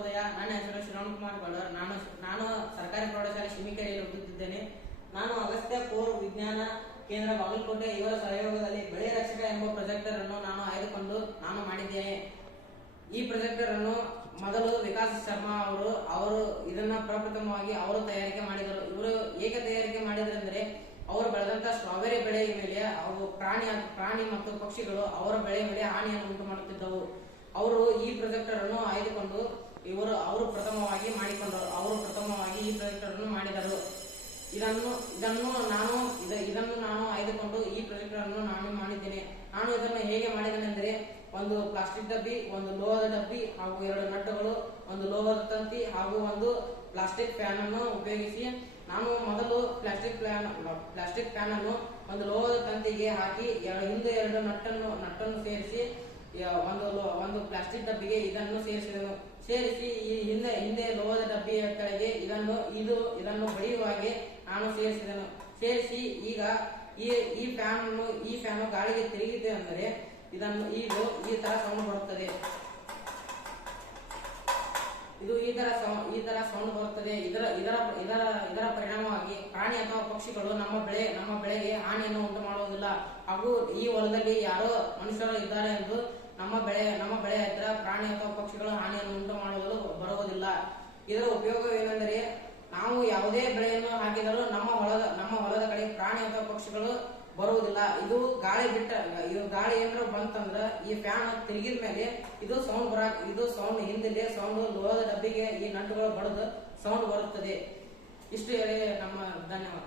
ಶುಭೋದಯ. ನನ್ನ ಹೆಸರು ಶ್ರೀರಾಮ್ಕುಮಾರ್ ಗೌಡರ್. ನಾನು ಸರ್ಕಾರಿ ಪ್ರೌಢಶಾಲೆ ಶಿಮಿಕೆರೆಯಲ್ಲಿ ಓದುತ್ತಿದ್ದೇನೆ. ನಾನು ಅಗಸ್ತ್ಯ ಕೋರ್ ವಿಜ್ಞಾನ ಕೇಂದ್ರ ಬಾಗಲಕೋಟೆ ಇವರ ಸಹಯೋಗದಲ್ಲಿ ಬೆಳೆ ರಕ್ಷಕ ಎಂಬ ಪ್ರೊಜೆಕ್ಟರ್ ಅನ್ನು ನಾನು ಆಯ್ದುಕೊಂಡು ನಾನು ಮಾಡಿದ್ದೇನೆ. ಈ ಪ್ರೊಜೆಕ್ಟರ್ ಅನ್ನು ಮೊದಲು ವಿಕಾಸ್ ಶರ್ಮಾ ಅವರು ಇದನ್ನ ಪ್ರಪ್ರಥಮವಾಗಿ ಅವರು ತಯಾರಿಕೆ ಮಾಡಿದರು. ಇವರು ಏಕೆ ತಯಾರಿಕೆ ಮಾಡಿದರೆಂದರೆ ಅವರು ಬೆಳೆದಂತ ಸ್ಟ್ರಾಬೆರಿ ಬೆಳೆಯ ಮೇಲೆ ಅವು ಪ್ರಾಣಿ ಮತ್ತು ಪಕ್ಷಿಗಳು ಅವರ ಬೆಳೆಯ ಮೇಲೆ ಹಾನಿಯನ್ನು ಉಂಟು ಮಾಡುತ್ತಿದ್ದವು. ಅವರು ಈ ಪ್ರೊಜೆಕ್ಟರ್ ಅನ್ನು ಆಯ್ದುಕೊಂಡು ಅವರು ಪ್ರಥಮವಾಗಿ ಈ ಪ್ರೊಜೆಕ್ಟರ್ ಅನ್ನು ಮಾಡಿದರು. ಇದನ್ನು ನಾನು ಆಯ್ದುಕೊಂಡು ಈ ಪ್ರೊಜೆಕ್ಟರ್ ಅನ್ನು ನಾನು ಮಾಡಿದ್ದೇನೆ. ನಾನು ಇದನ್ನು ಹೇಗೆ ಮಾಡಿದ್ದೇನೆಂದರೆ, ಒಂದು ಪ್ಲಾಸ್ಟಿಕ್ ಡಬ್ಬಿ, ಒಂದು ಲೋಹದ ಡಬ್ಬಿ ಹಾಗೂ 2 ನಟ್ಟುಗಳು, ಒಂದು ಲೋಹದ ತಂತಿ ಹಾಗೂ ಒಂದು ಪ್ಲಾಸ್ಟಿಕ್ ಫ್ಯಾನ್ ಅನ್ನು ಉಪಯೋಗಿಸಿ ನಾನು ಮೊದಲು ಪ್ಲಾಸ್ಟಿಕ್ ಫ್ಯಾನ್ ಅನ್ನು ಒಂದು ಲೋಹದ ತಂತಿಗೆ ಹಾಕಿ ಹಿಂದೆ 2 ನಟ್ಟನ್ನು ಸೇರಿಸಿ ಒಂದು ಪ್ಲಾಸ್ಟಿಕ್ ಡಬ್ಬಿಗೆ ಇದನ್ನು ಸೇರಿಸಿ ಈ ಹಿಂದೆ ಲೋಹದ ಡಬ್ಬಿಯ ಕೆಳಗೆ ಇದನ್ನು ಬಡಿಯುವ ಹಾಗೆ ನಾನು ಸೇರಿಸಿ ಈಗ ಈ ಫ್ಯಾನ್ ಗಾಳಿಗೆ ತಿರುಗಿದೆ ಅಂದರೆ ಈ ತರ ಸೌಂಡ್ ಬರುತ್ತದೆ. ಇದು ಈ ತರ ಸೌಂಡ್ ಬರುತ್ತದೆ. ಇದರ ಪರಿಣಾಮವಾಗಿ ಪ್ರಾಣಿ ಅಥವಾ ಪಕ್ಷಿಗಳು ನಮ್ಮ ಬೆಳೆಗೆ ಹಾನಿಯನ್ನು ಉಂಟು ಮಾಡುವುದಿಲ್ಲ. ಹಾಗೂ ಈ ಹೊಲದಲ್ಲಿ ಯಾರೋ ಮನುಷ್ಯರು ಇದ್ದಾರೆ ಎಂದು ನಮ್ಮ ಬೆಳೆ ಹತ್ತಿರ ಪ್ರಾಣಿ ಅಥವಾ ಪಕ್ಷಿಗಳು ಹಾನಿಯನ್ನು ಉಂಟು ಬರುವುದಿಲ್ಲ. ಇದರ ಉಪಯೋಗವೇನೆಂದರೆ, ನಾವು ಯಾವುದೇ ಬೆಳೆಯನ್ನು ಹಾಕಿದರೂ ನಮ್ಮ ಹೊಲದ ಕಡೆ ಪ್ರಾಣಿ ಅಥವಾ ಪಕ್ಷಿಗಳು ಬರುವುದಿಲ್ಲ. ಇದು ಗಾಳಿ ಏನಾದ್ರು ಬಂತಂದ್ರ ಈ ಫ್ಯಾನ್ ತಿರುಗಿದ ಮೇಲೆ ಇದು ಸೌಂಡ್ ಹಿಂದೆ ಲೋಹದ ಡಬ್ಬಿಗೆ ಈ ನಟ್ಟುಗಳು ಬಡದು ಸೌಂಡ್ ಬರುತ್ತದೆ. ಇಷ್ಟು ಹೇಳಿ ನಮ್ಮ ಧನ್ಯವಾದ.